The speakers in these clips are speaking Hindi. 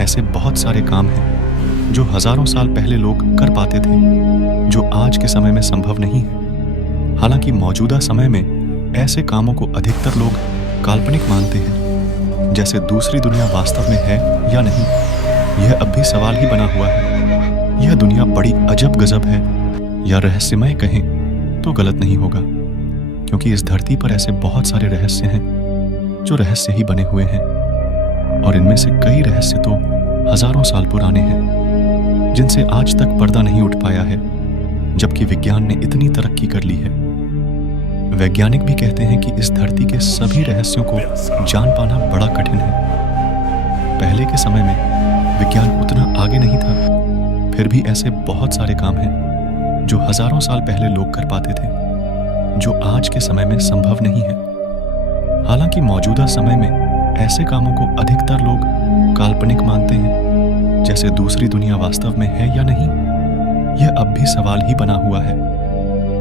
ऐसे बहुत सारे काम हैं जो हजारों साल पहले लोग कर पाते थे, जो आज के समय में संभव नहीं है। हालांकि मौजूदा समय में ऐसे कामों को अधिकतर लोग काल्पनिक मानते हैं, जैसे दूसरी दुनिया वास्तव में है या नहीं। यह अब भी सवाल ही बना हुआ है। यह दुनिया बड़ी अजब गजब है या रहस्यमय कहें तो गलत नहीं होगा, क्योंकि इस धरती पर ऐसे बहुत सारे रहस्य हैं जो रहस्य ही बने हुए हैं, और इनमें से कई रहस्य तो हजारों साल पुराने हैं, जिनसे आज तक पर्दा नहीं उठ पाया है, जबकि विज्ञान ने इतनी तरक्की कर ली है। वैज्ञानिक भी कहते हैं कि इस धरती के सभी रहस्यों को जान पाना बड़ा कठिन है। पहले के समय में विज्ञान उतना आगे नहीं था, फिर भी ऐसे बहुत सारे काम हैं जो हजारों साल पहले लोग कर पाते थे, जो आज के समय में संभव नहीं है। हालांकि मौजूदा समय में ऐसे कामों को अधिकतर लोग काल्पनिक मानते हैं, जैसे दूसरी दुनिया वास्तव में है या नहीं। यह अब भी सवाल ही बना हुआ है,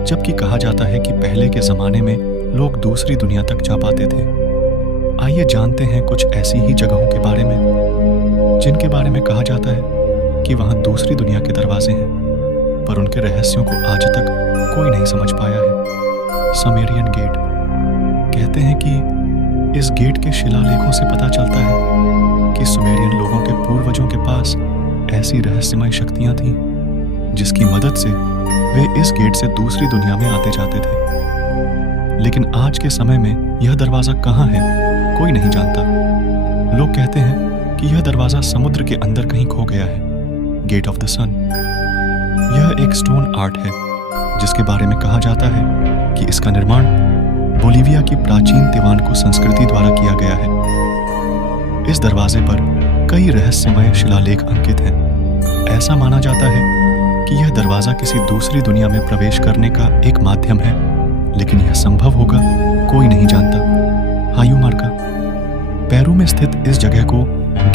जबकि कहा जाता है कि पहले के जमाने में लोग दूसरी दुनिया तक जा पाते थे। आइए जानते हैं कुछ ऐसी ही जगहों के बारे में जिनके बारे में कहा जाता है कि वहां दूसरी दुनिया के दरवाजे हैं, पर उनके रहस्यों को आज तक कोई नहीं समझ पाया है। समेरियन गेट। कहते हैं कि इस गेट के शिलालेखों से पता चलता है कि सुमेरियन लोगों के पूर्वजों के पास ऐसी रहस्यमय शक्तियां थीं, जिसकी मदद से वे इस गेट से दूसरी दुनिया में आते जाते थे। लेकिन आज के समय में यह दरवाजा कहाँ है, कोई नहीं जानता। लोग कहते हैं कि यह दरवाजा समुद्र के अंदर कहीं खो गया है। गेट ऑफ द सन। यह एक स्टोन आर्ट है, जिसके बारे में कहा जाता है कि इसका निर्माण बोलिविया की प्राचीन तिवानको संस्कृति द्वारा किया गया है। इस दरवाजे पर कई रहस्यमय शिलालेख अंकित हैं। ऐसा माना जाता है कि यह दरवाजा किसी दूसरी दुनिया में प्रवेश करने का एक माध्यम है, लेकिन यह संभव होगा कोई नहीं जानता। हायूमार्का। पेरू में स्थित इस जगह को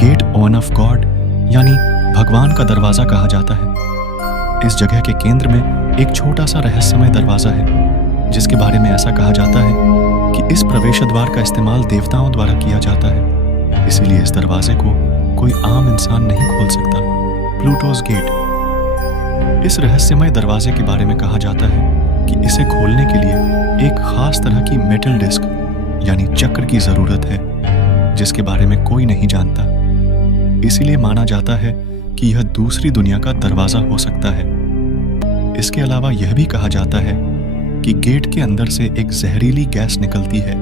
गेट ऑन ऑफ गॉड यानी भगवान का दरवाजा कहा जाता है। इस जगह के केंद्र में एक छोटा सा रहस्यमय दरवाजा है, जिसके बारे में ऐसा कहा जाता है कि इस प्रवेश द्वार का इस्तेमाल देवताओं द्वारा किया जाता है, इसीलिए इस दरवाजे को कोई आम इंसान नहीं खोल सकता। प्लूटोस गेट। इस रहस्यमय दरवाजे के बारे में कहा जाता है कि इसे खोलने के लिए एक खास तरह की मेटल डिस्क यानी चक्र की जरूरत है, जिसके बारे में कोई नहीं जानता। इसीलिए माना जाता है कि यह दूसरी दुनिया का दरवाजा हो सकता है। इसके अलावा यह भी कहा जाता है कि गेट के अंदर से एक जहरीली गैस निकलती है,